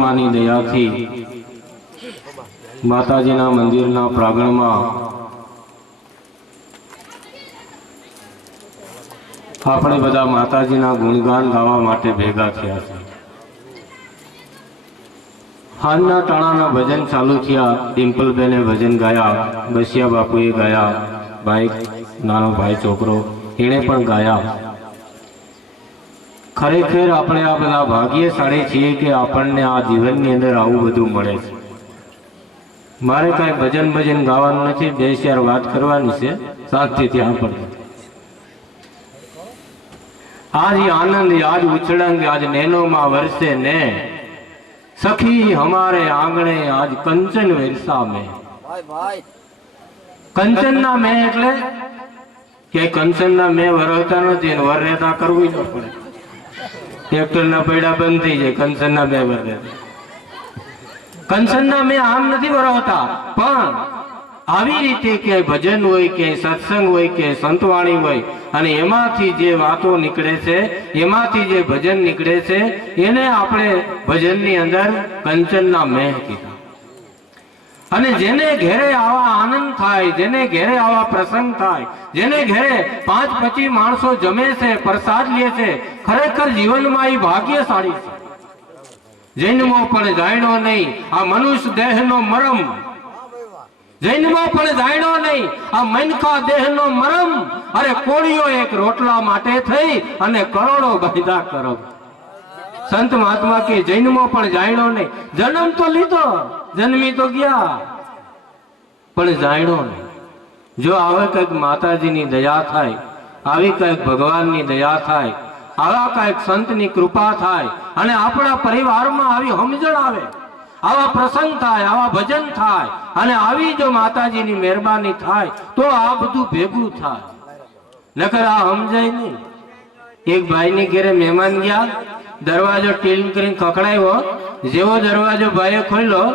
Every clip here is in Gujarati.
मानी दयाथी माताजीना मंदिरना प्रांगणमां આપણે બધા માતાજીના ગુણગાન ગાવા માટે ભેગા થયા છે। હાલના ટાણાના ભજન ચાલુ થયા। ડિમ્પલબેને ભજન ગાયા, બસિયા બાપુએ ગાયા, ભાઈ નાનો ભાઈ છોકરો એણે પણ ગાયા। ખરેખર આપણે આ બધા ભાગ્યશાળી છીએ કે આપણને આ જીવનની અંદર આવું બધું મળે છે। મારે કાંઈ ભજન ગાવાનું નથી, બે ચાર વાત કરવાની છે, શાંતિથી સાંભળજો। आज आनंद आज उछड़ंग आज नैनो मां वर्षे ने सखी हमारे आंगणे आज कंचन वेरसा में। कंचन ना में એટલે કે કંચન ના મેં વરવતા નથી ને વરરેતા કરવું જ પડે। ટ્રેક્ટર ના પૈડા બંધ થઈ જાય, કંચન ના મેં વરરે। કંચન ના મેં આમ નથી વરવતા, પણ આવી રીતે કે ભજન હોય કે સત્સંગ હોય કે સંતવાણી હોય અને એમાંથી જે વાતો નીકળે છે, એમાંથી જે ભજન નીકળે છે, એને આપણે ભજનની અંદર કંચનના મેહ કીધા। અને જેને ઘેરે આવા આનંદ થાય, જેને ઘેરે આવા પ્રસંગ થાય, જેને ઘેરે 5-25 માણસો જમે છે, પ્રસાદ લે છે, ખરેખર જીવનમાં એ ભાગ્યશાળી છે। જન્મો પણ જાણ્યો નહીં આ મનુષ્ય દેહનો મરમ, જન્મો પણ જાણ્યો નહીં આ મનખા દેહનો મરમ। અરે કોળીઓ એક રોટલા માટે થઈ અને કરોડો બાંધ્યા કરમ। સંત મહાત્મા કે જન્મો પણ જાણ્યો નહીં, જન્મ તો લીધો, જન્મી તો ગયા, પણ જાણ્યો નહીં। જો આવે કંઈક માતાજીની દયા થાય, આવી કંઈક ભગવાનની દયા થાય, આવા કંઈક સંતની કૃપા થાય અને આપણા પરિવારમાં આવી સમજણ આવે, આવા પ્રસંગ થાય, આવા ભજન થાય અને આવી જો માતાજીની મહેરબાની થાય તો આ બધું ભેગું થાય, નકર આ સમજાય નહીં। એક ભાઈની ઘરે મહેમાન ગયા, દરવાજો ટીલ કરીને ખખડાવ્યો, જેવો દરવાજો ભાઈએ ખોલ્યો,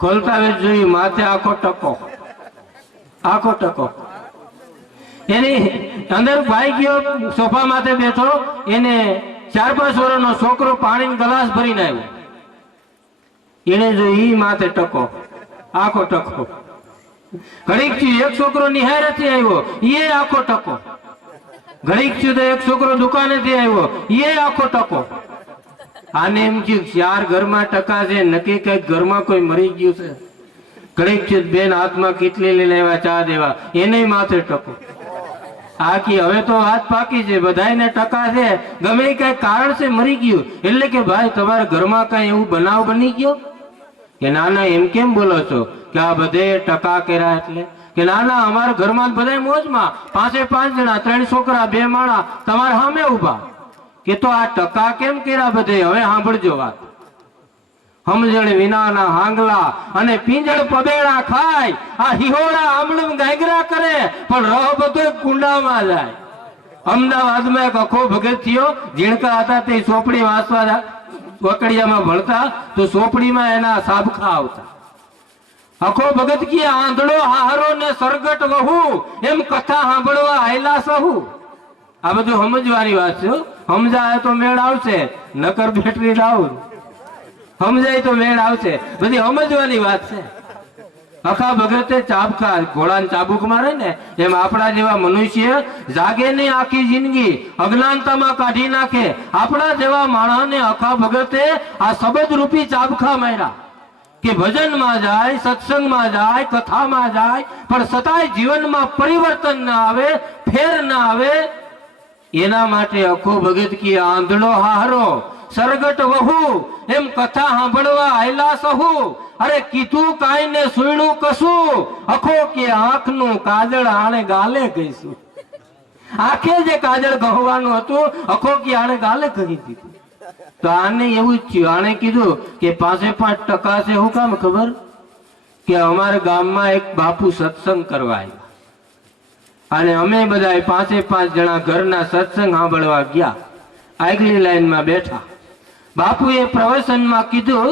ખોલતા વેત જોયું માથે આખો ટકો, આખો ટકો। એની અંદર ભાઈ ગયો, સોફા માથે બેઠો, એને 4-5 વર્ષનો છોકરો પાણીનો ગ્લાસ ભરીને આવ્યો, એને જો ઈ માથે ટકો, આખો ટકો। ઘડીક થયું એક છોકરો નિહારેથી આવ્યો, એ આખો ટકો। ઘડીક થયું તો એક છોકરો દુકાનેથી આવ્યો, એ આખો ટકો। આને એમ થયું 4 ઘરમાં ટકા છે, નક્કી કઈક ઘરમાં કોઈ મરી ગયું છે। ઘડીક થયું બેન હાથમાં કેટલી લઈને આવ્યા ચા દેવા, એને માથે ટકો। આ કે હવે તો વાત પાકી છે, બધાને ટકા છે, ગમે કઈ કારણ છે મરી ગયું, એટલે કે ભાઈ તમારા ઘરમાં કઈ એવું બનાવ બની ગયો કે ના ના એમ કેમ બોલો છો કે આ બધે ટકા કર્યા એટલે કે ના ના અમારા ઘરમાં બધા મોજમાં, 5 જણા, 3 છોકરા, 2 માણા તમારા સામે ઉભા, કે તો આ ટકા કેમ કર્યા બધે? હવે સાંભળજો વાત। સમજણ વિનાના હાંગલા અને પિંજળ પબેડા ખાય, આ હિહોડા આમળમ ગાયગરા કરે, પણ રહ બધો કુંડામાં જાય। અમદાવાદમાં એક અખો ભગત થયો, ઝીણકા હતા તે ચોપડી વાંચવા વકડિયામાં ભણતા, તો ચોપડીમાં એના સાબખા આવતા। અખો ભગત કી આંધળો હારો ને સરગટ વહુ, એમ કથા સાંભળવા આયલા સહુ। આ બધું સમજવાની વાત છે, સમજાય તો મેળ આવશે, નકર બેટરી લાવું, સમજાય તો મેળ આવશે, બધી સમજવાની વાત છે। અખા ભગતે ચાબખા, ઘોડાને ચાબુક મારે ને એમ આપણા જેવા મનુષ્ય જાગે નહીં આખી જિંદગી, અજ્ઞાનતામાં કાઢી નાખે। આપણા જેવા માણસને અખા ભગતે આ શબ્દ રૂપી ચાબખા માર્યા કે ભજનમાં જાય, સત્સંગમાં જાય, કથામાં જાય, પણ છતાંય જીવનમાં પરિવર્તન ના આવે, ફેર ના આવે। એના માટે અખો ભગત કી આંધળો હારો સરગટ વહુ, એમ કથા સાંભળવા આયલા સહુ। અરે કીધું કાઈ ને સુણ્યું કશું, અખો કે આંખનું કાજળ આણે ગાલે કહીશું। આંખે જે કાજળ ગહવાનું હતું, અખો કે આણે ગાલે કહી દીધું। તો આને એવું જ થયું, આણે કીધું કે 5% છે। શું કામ ખબર? કે અમારા ગામમાં એક બાપુ સત્સંગ કરવા આવ્યા અને અમે બધા 5 જણા ઘરના સત્સંગ સાંભળવા ગયા, આગલી લાઈનમાં બેઠા। બાપુએ પ્રવચનમાં કીધું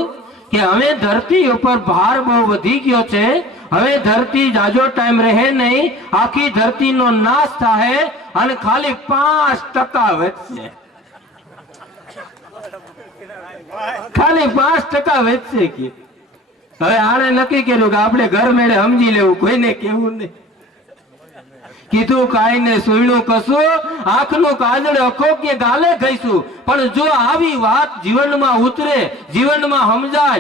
કે હવે ધરતી ઉપર ભાર બહુ વધી ગયો છે, હવે ધરતી જાજો ટાઈમ રહે નહીં, આખી ધરતીનો નાશ થાય અને ખાલી 5% વધશે। ખાલી 5% વધશે કે હવે આણે નક્કી કર્યું કે આપણે ઘર મેળે સમજી લેવું, કોઈને કેવું નહીં. કીધું કાઈ ને સુણ્યું કશું, આંખનું કાજળ અખો કે ગાલે ગઈશું. પણ જો આવી વાત જીવનમાં ઉતરે, જીવનમાં સમજાય